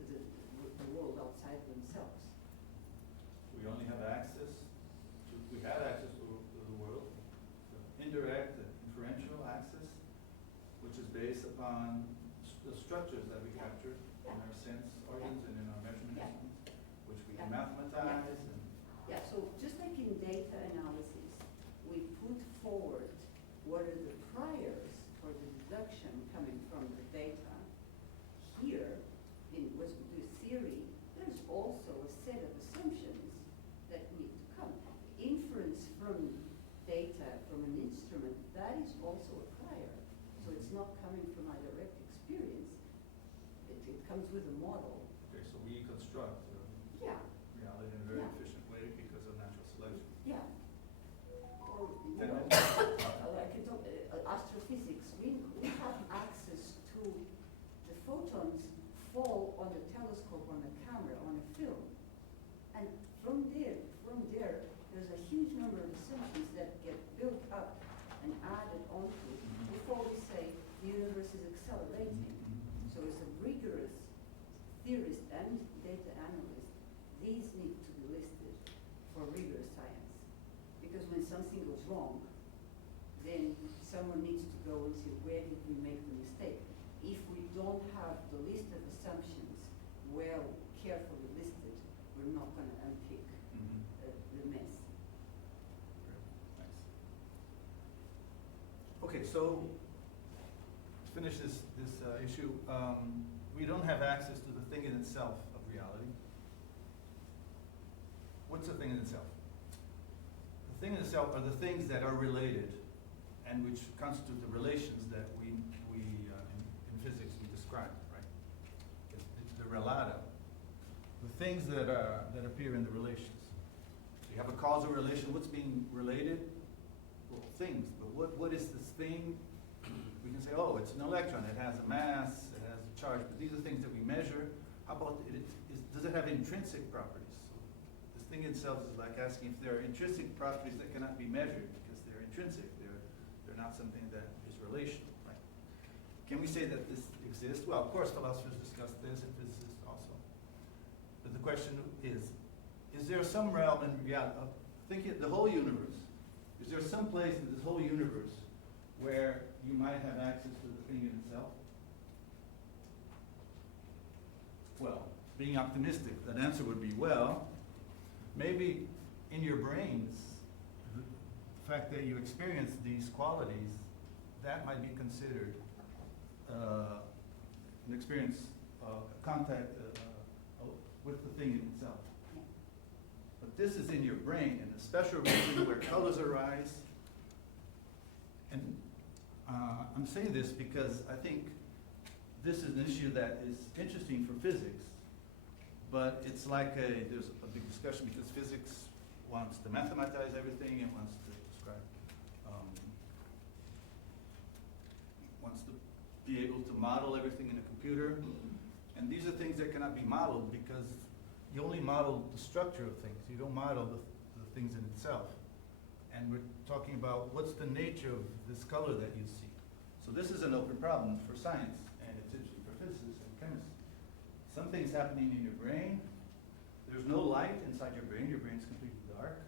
world outside themselves. We only have access to, we had access to the world, indirect and inferential access, which is based upon the structures that we capture in our sense organs and in our measurement instruments, which we can mathematize. And Yeah, so just like in data analysis, we put forward what are the priors for the deduction coming from the data. Here, in what we do theory, there's also a set of assumptions that need to come. Inference from data from an instrument, that is also a prior. So it's not coming from my direct experience. It comes with a model. okay, so we construct Yeah, reality in a very Yeah. efficient way because of natural selection. yeah. Or, Then I can talk, astrophysics, we have access to the photons fall on the telescope, on the camera, on a film. And from there, there's a huge number of assumptions that get built up and added onto before we say the list of assumptions well, carefully listed, we're not going to unpick the mess. Nice. Okay, so to finish this issue, we don't have access to the thing in itself of reality. What's the thing in itself? The thing in itself are the things that are related and which constitute the relations that we in physics we describe, right? It's the relata, the things that appear in the relations. You have a causal relation. What's being related? Well, things. But what is this thing? We can say, oh, it's an electron. It has a mass. It has a charge. But these are things that we measure. How about does it have intrinsic properties? So this thing itself is like asking if there are intrinsic properties that cannot be measured because they're intrinsic. They're not something that is relational, right? Can we say that this exists? Well, of course, philosophers discuss this and physicists also. But the question is there some realm in reality? Think the whole universe. Is there some place in this whole universe where you might have access to the thing in itself? Well, being optimistic, that answer would be, well, maybe in your brains, the fact that you experience these qualities, that might be considered an experience, contact with the thing in itself. But this is in your brain, in a special region where colors arise. And I'm saying this because I think this is an issue that is interesting for physics, but it's like there's a big discussion because physics wants to mathematize everything and wants to describe, wants to be able to model everything in a computer. And these are things that cannot be modeled because you only model the structure of things. You don't model the things in itself. And we're talking about what's the nature of this color that you see. So this is an open problem for science, and it's interesting for physicists and chemists. Something's happening in your brain. There's no light inside your brain. Your brain's completely dark.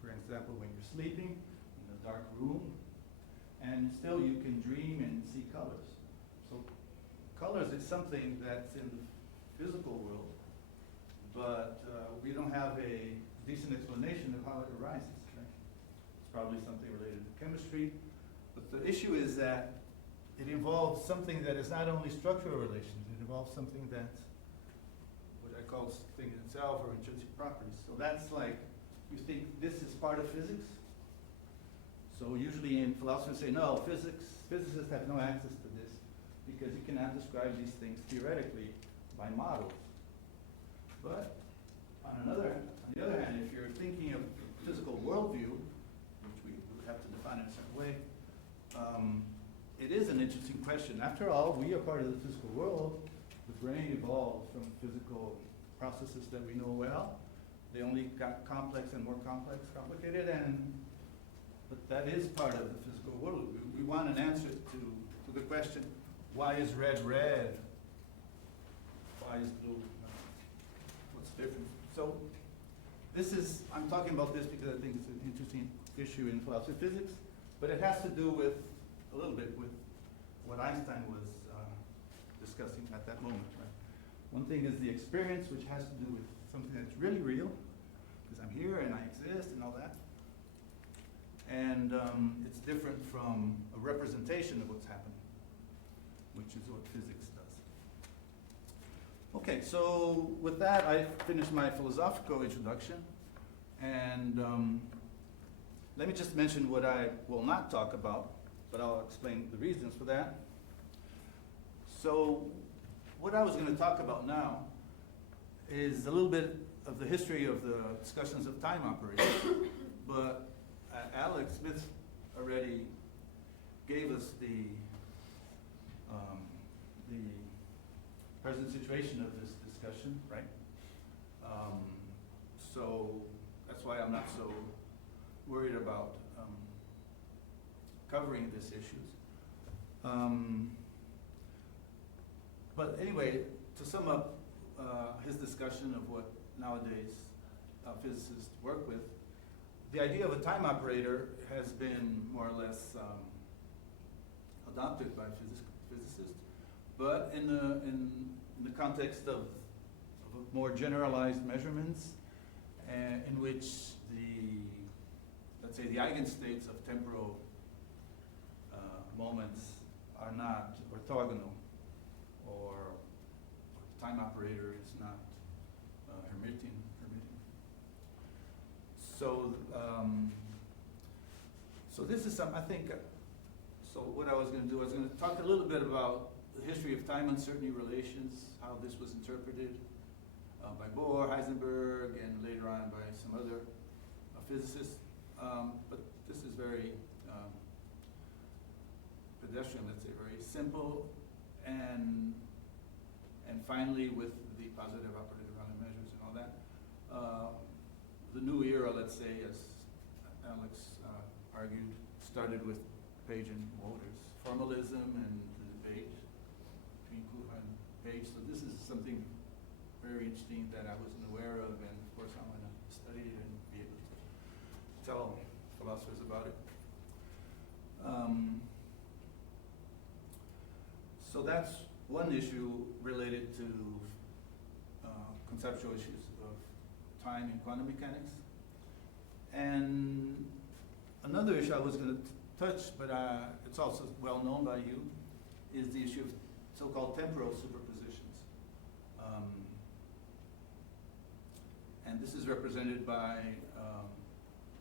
For example, when you're sleeping in a dark room, and still you can dream and see colors. So colors is something that's in the physical world, but we don't have a decent explanation of how it arises. Right? It's probably something related to chemistry, but the issue is that it involves something that is not only structural relations, it involves something that's what I call thing in itself or intrinsic properties. So that's like, you think this is part of physics? So usually in philosophy say, no, physicists have no access to this because you cannot describe these things theoretically by models. But on the other hand, if you're thinking of physical worldview, which we would have to define in a certain way, it is an interesting question. After all, we are part of the physical world. The brain evolved from physical processes that we know well. They only got complex and more complicated, but that is part of the physical world. We want an answer to the question, why is red red? Why is blue? What's the difference? So I'm talking about this because I think it's an interesting issue in philosophy of physics, but it has to do with, a little bit with what Einstein was discussing at that moment, right? One thing is the experience, which has to do with something that's really real, because I'm here and I exist and all that. And it's different from a representation of what's happening, which is what physics does. Okay, so with that, I finished my philosophical introduction. And let me just mention what I will not talk about, but I'll explain the reasons for that. So what I was going to talk about now is a little bit of the history of the discussions of time operation. But Alex Smith already gave us the present situation of this discussion, right? So that's why I'm not so worried about covering these issues. But anyway, to sum up his discussion of what nowadays physicists work with, the idea of a time operator has been more or less adopted by physicists, but in the context of more generalized measurements, in which let's say the eigenstates of temporal moments are not orthogonal, or the time operator is not Hermitian. So, so this is I think, so what I was going to do, I was going to talk a little bit about the history of time uncertainty relations, how this was interpreted by Bohr, Heisenberg, and later on by some other physicists. But this is very pedestrian, let's say, very simple, and finally with the positive operator value measures and all that. The new era, let's say, as Alex argued, started with Page and Wouters, formalism and the debate between Kuha and Page. So this is something very interesting that I wasn't aware of, and of course I want to study it and be able to tell philosophers about it. So that's one issue related to conceptual issues of time in quantum mechanics. And another issue I was going to touch, but it's also well known by you, is the issue of so-called temporal superpositions. And this is represented by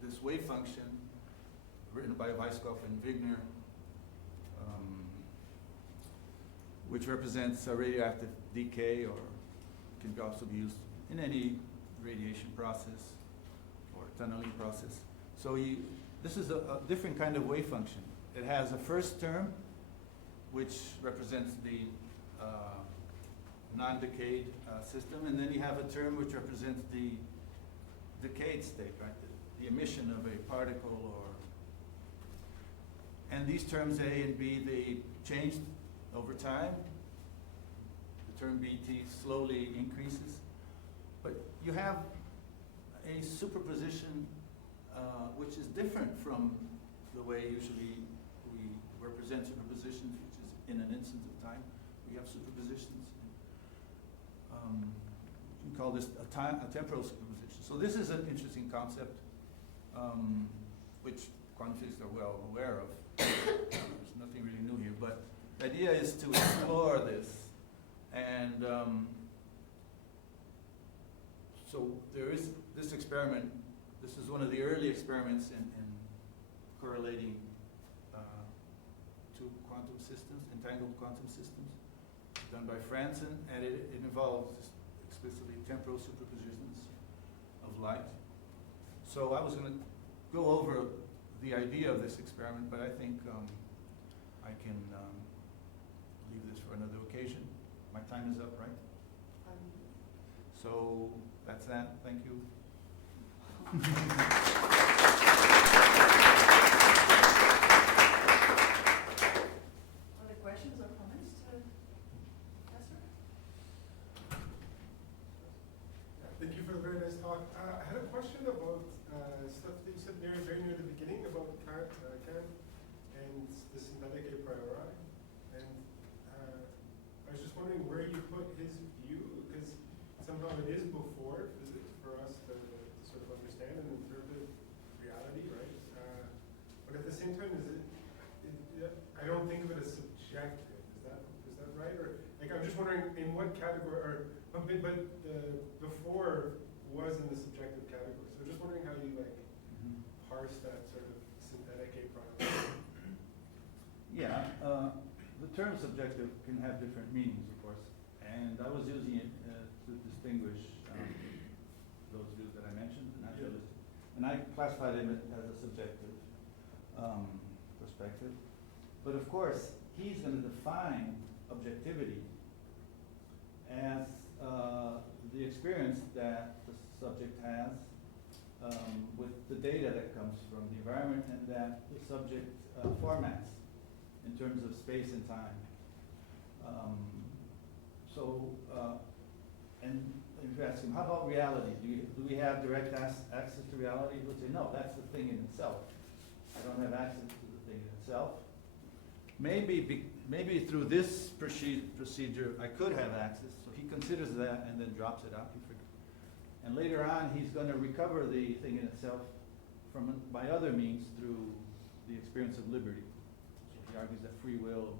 this wave function written by Weisskopf and Wigner, which represents a radioactive decay, or can also be used in any radiation process or tunneling process. So this is a different kind of wave function. It has a first term, which represents the non-decayed system, and then you have a term which represents the decayed state, right? The emission of a particle, and these terms A and B, they changed over time. The term BT slowly increases, but you have a superposition which is different from the way usually we represent superpositions, which is in an instant of time. We have superpositions. You can call this a temporal superposition. So this is an interesting concept, which quantum physicists are well aware of. There's nothing really new here, but the idea is to explore this, and so there is this experiment. This is one of the early experiments in correlating two quantum systems, entangled quantum systems, done by Franzen, and it involves explicitly temporal superpositions of light. So I was going to go over the idea of this experiment, but I think I can leave this for another occasion. My time is up, right? So that's that. Thank you. Other questions or comments to Professor? Thank you for the very nice talk. I had a question about stuff that you said very near the beginning about Kant and the synthetic a priori. And I was just wondering where you put his view, because somehow it is before physics for us to sort of understand and interpret reality, right? But at the same time, I don't think of it as subjective. Is that right? Or like I'm just wondering in what category, but before was in the subjective category. So just wondering how you parse that sort of synthetic a priori. Yeah, the term subjective can have different meanings, of course, and I was using it to distinguish those views that I mentioned, the naturalistic, and I classified it as a subjective perspective. But of course, he's going to define objectivity as the experience that the subject has with the data that comes from the environment, and that the subject formats in terms of space and time. And if you ask him, how about reality? Do we have direct access to reality? He would say, no, that's the thing in itself. I don't have access to the thing in itself. Maybe maybe through this procedure, I could have access. So he considers that and then drops it out. He forget. And later on, he's going to recover the thing in itself by other means through the experience of liberty. So he argues that free will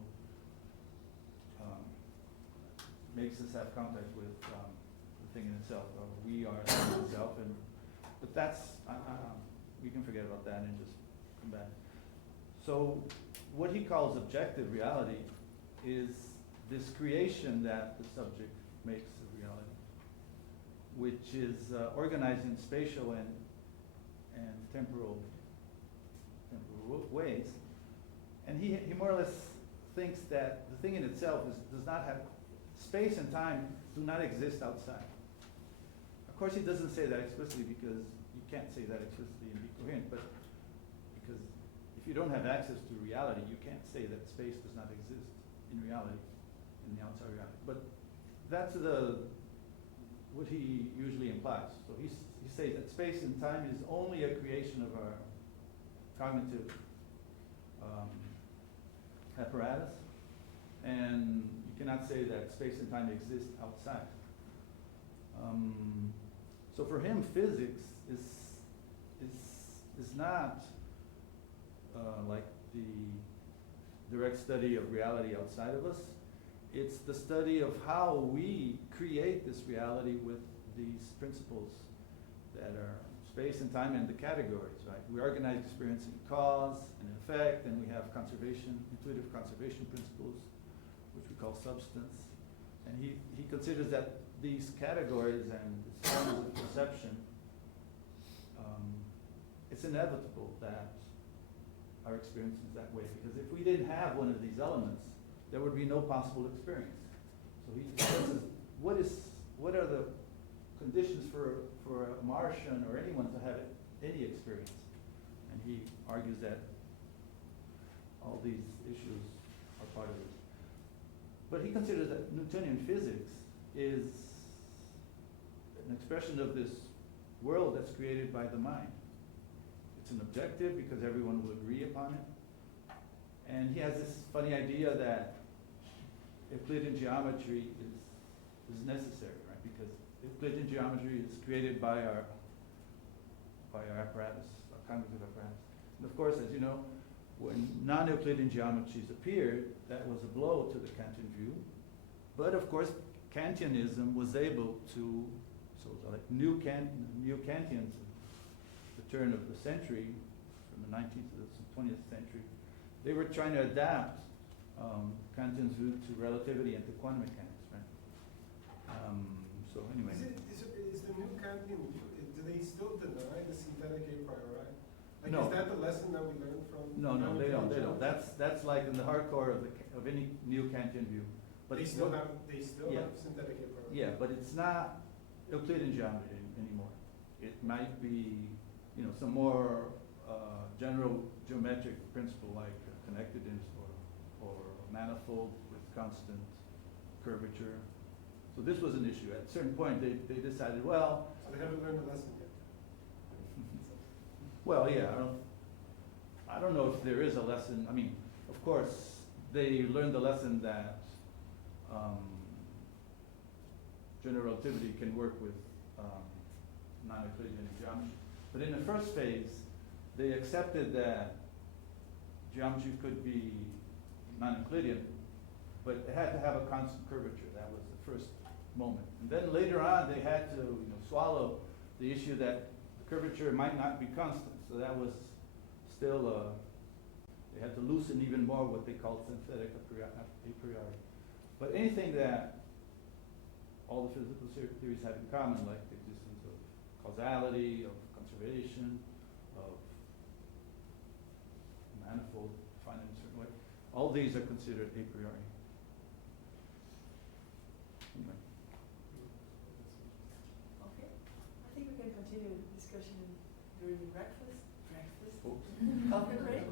makes us have contact with the thing in itself. We are the thing in itself, but that's we can forget about that and just come back. So what he calls objective reality is this creation that the subject makes of reality, which is organized in spatial and temporal ways. And he more or less thinks that the thing in itself does not have space and time do not exist outside. Of course, he doesn't say that explicitly because you can't say that explicitly and be coherent, but because if you don't have access to reality, you can't say that space does not exist in reality, in the outside reality. But that's what he usually implies. So he says that space and time is only a creation of our cognitive apparatus, and you cannot say that space and time exist outside. So for him, physics is not like the direct study of reality outside of us. It's the study of how we create this reality with these principles that are space and time and the categories, right? We organize experience in cause and effect, and we have intuitive conservation principles, which we call substance. And he considers that these categories and these forms of perception, it's inevitable that our experience is that way, because if we didn't have one of these elements, there would be no possible experience. So he says, what are the conditions for a Martian or anyone to have any experience? And he argues that all these issues are part of it. But he considers that Newtonian physics is an expression of this world that's created by the mind. It's an objective because everyone will agree upon it. And he has this funny idea that Euclidean geometry is necessary, right? Because Euclidean geometry is created by our apparatus, our cognitive apparatus. And of course, as you know, when non-Euclidean geometries appeared, that was a blow to the Kantian view. But of course, Kantianism was able to, so like new Kantians, the turn of the century, from the 19th to the 20th century, they were trying to adapt Kantian's view to relativity and to quantum mechanics, right? So anyway. Is the new Kantian view, do they still deny the synthetic a priori? Like, No. is that the lesson that we learned from? No, they don't. geometry? That's like in the hardcore of any new Kantian view. But They still have synthetic a priori? Yeah, but it's not Euclidean geometry anymore. It might be, some more general geometric principle like connectedness or manifold with constant curvature. So this was an issue. At a certain point, they decided, well. So they haven't learned the lesson yet. Well, yeah, I don't know if there is a lesson. I mean, of course, they learned the lesson that general relativity can work with non-Euclidean geometry. But in the first phase, they accepted that geometry could be non-Euclidean, but it had to have a constant curvature. That was the first moment. And then later on, they had to swallow the issue that the curvature might not be constant. So that was still, they had to loosen even more what they called synthetic a priori. But anything that all the physical theories have in common, like the existence of causality, of conservation, of manifold defined in a certain way, all these are considered a priori. Anyway. Okay, I think we can continue discussion during breakfast. Oops. Coffee break.